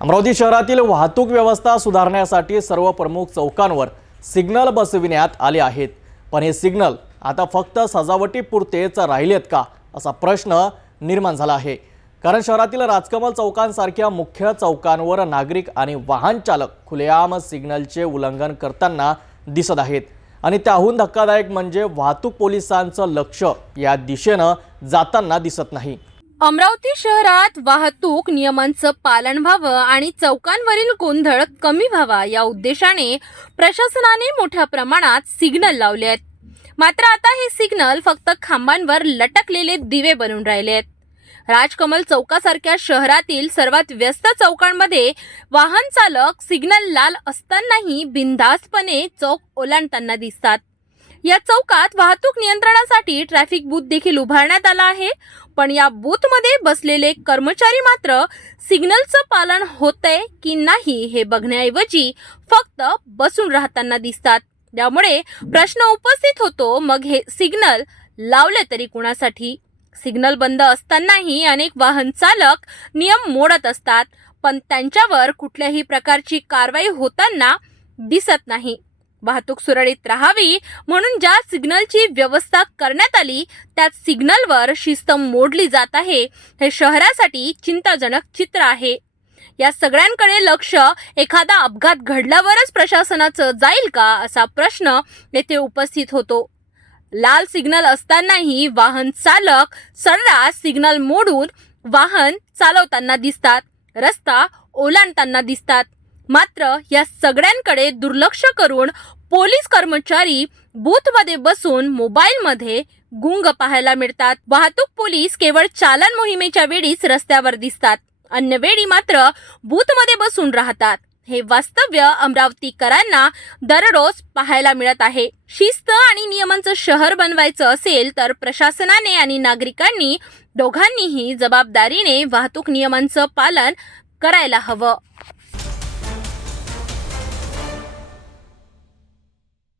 अमरावती शहरातील वाहतूक व्यवस्था सुधारण्यासाठी सर्व प्रमुख चौकांवर सिग्नल बसविण्यात आले आहेत. पण हे सिग्नल आता फक्त सजावटीपुरतेच राहिलेत का असा प्रश्न निर्माण झाला आहे. कारण शहरातील राजकमल चौकांसारख्या मुख्य चौकांवर नागरिक आणि वाहन चालक खुलेआम सिग्नलचे उल्लंघन करताना दिसत आहेत. आणि त्याहून धक्कादायक म्हणजे वाहतूक पोलिसांचं लक्ष या दिशेनं जाताना दिसत नाही. अमरावती शहरात वाहतूक नियमांचं पालन व्हावं आणि चौकांवरील गोंधळ कमी व्हावा या उद्देशाने प्रशासनाने मोठ्या प्रमाणात सिग्नल लावले आहेत. मात्र आता हे सिग्नल फक्त खांबांवर लटकलेले दिवे बनून राहिले आहेत. राजकमल चौकासारख्या शहरातील सर्वात व्यस्त चौकांमध्ये वाहन चालक सिग्नल लाल असतानाही बिनधास्तपणे चौक ओलांडताना दिसतात. या चौकात वाहतूक नियंत्रणासाठी ट्रॅफिक बूथ देखील उभारण्यात आला आहे. पण या बूथमध्ये बसलेले कर्मचारी मात्र सिग्नलचं पालन होतंय की नाही हे बघण्याऐवजी फक्त बसून राहताना दिसतात. त्यामुळे प्रश्न उपस्थित होतो मग हे सिग्नल लावले तरी कुणासाठी? सिग्नल बंद असतानाही अनेक वाहन चालक नियम मोडत असतात पण त्यांच्यावर कुठल्याही प्रकारची कारवाई होताना दिसत नाही. वाहतूक सुरळीत राहावी म्हणून ज्या सिग्नलची व्यवस्था करण्यात आली त्यात सिग्नलवर शिस्त मोडली जात आहे. हे शहरासाठी चिंताजनक चित्र आहे. या सगळ्यांकडे लक्ष एखादा अपघात घडल्यावरच प्रशासनाचं जाईल का असा प्रश्न येथे उपस्थित होतो. लाल सिग्नल असतानाही वाहन चालक सर्रास सिग्नल मोडून वाहन चालवताना दिसतात रस्ता ओलांडताना दिसतात. मात्र या सगळ्यांकडे दुर्लक्ष करून पोलीस कर्मचारी बूथमध्ये बसून मोबाईलमध्ये गुंग पाहायला मिळतात. वाहतूक पोलीस केवळ चालन मोहिमेच्या वेळीच रस्त्यावर दिसतात. अन्य वेळी मात्र बूथमध्ये बसून राहतात. हे वास्तव्य अमरावतीकरांना दररोज पाहायला मिळत आहे. शिस्त आणि नियमांचं शहर बनवायचं असेल तर प्रशासनाने आणि नागरिकांनी दोघांनीही जबाबदारीने वाहतूक नियमांचं पालन करायला हवं.